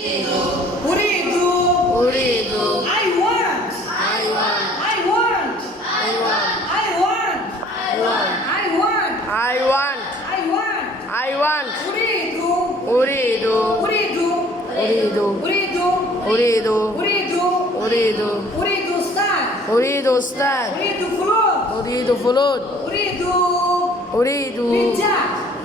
Uridu. Uridu. I want. I want. I want. I want. I want. I want. I want. I want. I want. I want. Uridu. Uridu. Uridu. Uridu. Uridu. Uridu. Uridu. Uridu. Uridu stand. Uridu stand. Uridu floor. Uridu food. Uridu Uridu. pizza.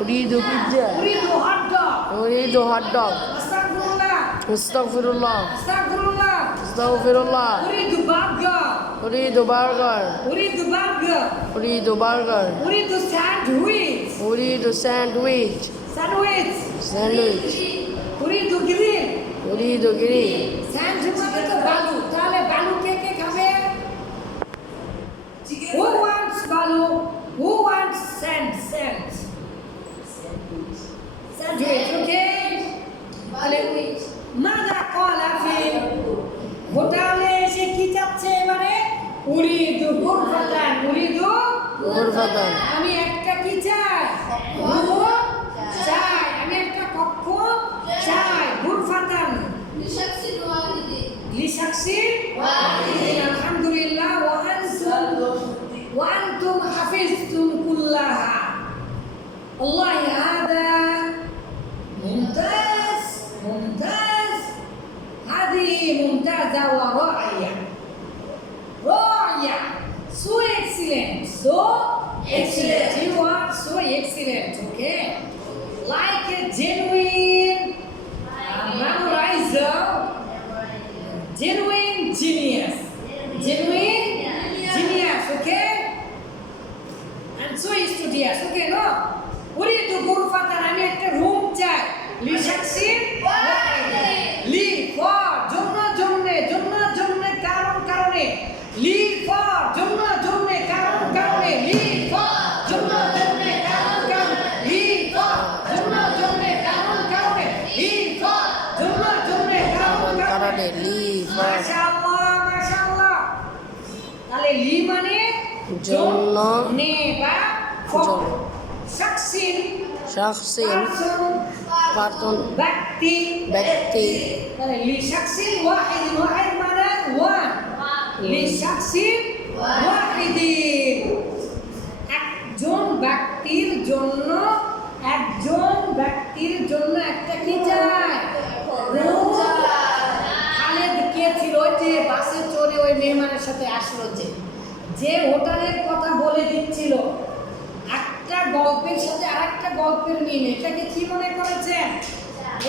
Uridu pizza. Uridu hot dog. Uridu hot dog. Astagfirullah. Astaghfirullah. Astagfirullah. Astaghfirullah. Uridu burger. Uridu burger. Uridu burger. Uridu burger. Uridu sandwich. Uridu sandwich. Sandwich. Sandwich. Uridu grill. Uridu grill. Sandwich মানে তো বালু। তাহলে বালু কে কে খাবে? Who wants balu? Who wants sand? Sandwich, okay? তাহলে মাদা কলা feel হোটেলে এসে কি চাচ্ছে এবারে? উরিদু গুরফাতান। উরিদু গুরফাতান। আমি একটা কি চাই? রুম চাই। আমি একটা কক্ষ চাই। গুরফাতান লিশাকসিন ওয়াহিদিন। আলহামদুলিল্লাহ ওয়া আনতুম হাফিজতুম কুল্লাহা। والله هذا ممتاز ممتاز. هذه ممتازة ورائعة رائعة. So excellent. So excellent. You are so excellent. Okay. Like a genuine memorizer. Genuine genius. Genuine genius. Okay. And so studious. Okay, no? Uridu ghurfatan. আমি একটা রুম চাই। লিশাকসিন লি ফর জন্য কারণে লি ফর জন্য কারণে লি ফর জন্য কারণে লি ফর জন্য কারণে লি ফর জন্য কারণে লি ফর। মাশাআল্লাহ। তাহলে লি মানে জন্য নে বা ফর। শাকসিন শাখসিন পার্সন ব্যক্তি তাহলে লি শাকসিন ওয়াহিদিন। ওয়াহিদ মানে ওয়ান। লি শাকসিন ওয়াহিদিন একজন ব্যক্তির জন্য একটা কি চাই? রুম। খালেদ কে ছিল? ওই যে বাসে চড়ে ওই মেহমানের সাথে আসলো যে হোটেলের কথা বলে দিচ্ছিল। একটা গল্পের সাথে আরেকটা গল্পের মিল। এটাকে কি মনে করেছেন?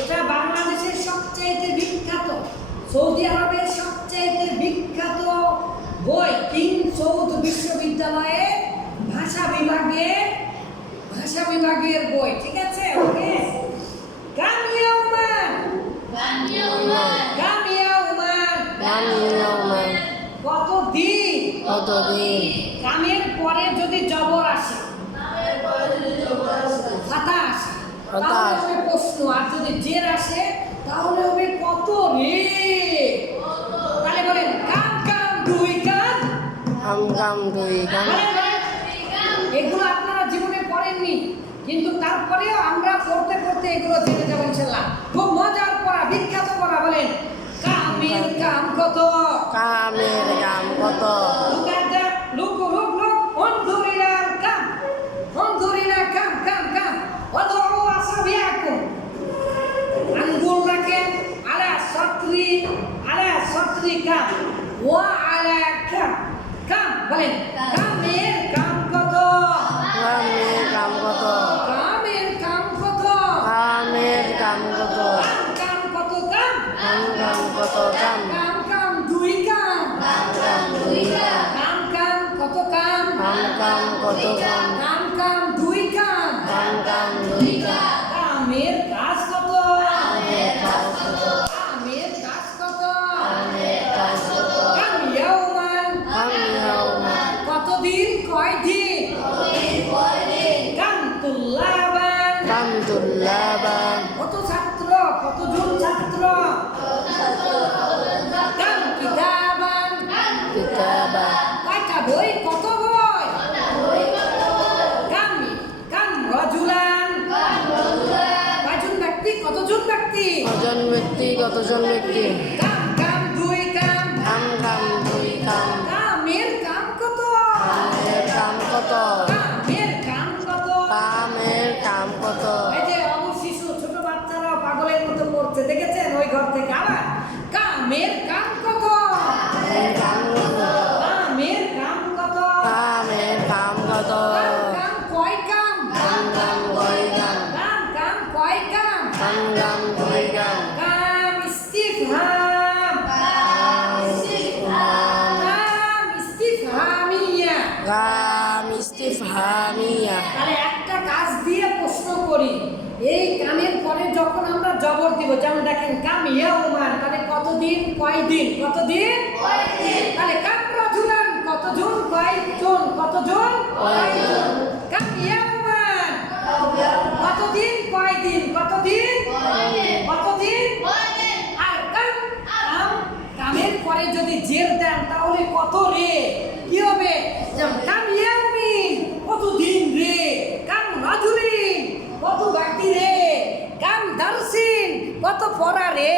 এটা বাংলাদেশের সবচেয়ে বিখ্যাত, সৌদি আরবের সবচেয়ে বিখ্যাত বই কিং সৌদ বিশ্ববিদ্যালয়ের ভাষা বিভাগের বই। ঠিক আছে? ওকে। কাম ইয়াউমান। কতদিন? কামের পরে যদি জবর আসে ফাতা আসে তাহলে হবে প্রশ্ন, আর যদি জের আসে তাহলে হবে কত রে। তাহলে বলেন কাম দুই কাম। এগুলো আপনারা জীবনে পড়েননি, কিন্তু তারপরেও আমরা পড়তে এগুলো জেনে যাবো ইনশাআল্লাহ। খুব মজার পড়া, বিখ্যাত পড়া। বলেন কামের কাম কত? Look, انظر إلى الكم. انظر إلى كم. وضعوا أصابعكم. أنظر لكن على سطر كم وعلى كم. بلين كمير كم كتو. كمير كم كتو. كم দুই কাম। কাম দুই কাম। কামের কাজ কত? কাম ইয়াউমান। কতদিন? কয়দিন? কাম তুল্লাবান। কত ছাত্র? কতজন ছাত্র? কাম কিতাবান। কয়টা বই? কত বই? কাম রজুলান। কয়জন ব্যক্তি? কতজন ব্যক্তি? ব্যক্তি কতজন ব্যক্তি কাম কাম দুই কাম কাম কাম দুই কাম কামের কাম কত কামের কাম কত কামের কাম কত কামের কাম কত এই যে অবু শিশু ছোট বাচ্চারা পাগলের মতো করছে দেখেছেন ওই ঘর থেকে আবার কামের কাম কত কামের কাম কত কামের কাম কত কামের কাম কত কাম কয় কাম কাম কাম কয় কাম কাম কয় কাম কাম কাম কয় কাম কাম ইস্তিফহাম কাম ইস্তিফহাম কাম ইস্তিফহামিয়া কাম ইস্তিফহামিয়া তাহলে একটা কাজ দিয়ে প্রশ্ন করি এই কামের পরে যখন আমরা জবর দিব যেমন দেখেন কাম ইয়াউমান তাহলে কতদিন কয়দিন কতদিন তাহলে কাম রাজুলান কতজন কয়জন কতজন কয়জন কাম ইয়াউমান কতদিন কয়দিন কতদিন কতদিন আর কামের পরে যদি জের দেন তাহলে কত রে কি হবে যেমন কাম ইয়াউমিন কতদিন রে কাম রাজুলিন কত ব্যক্তি রে কাম দারসিন কত পড়া রে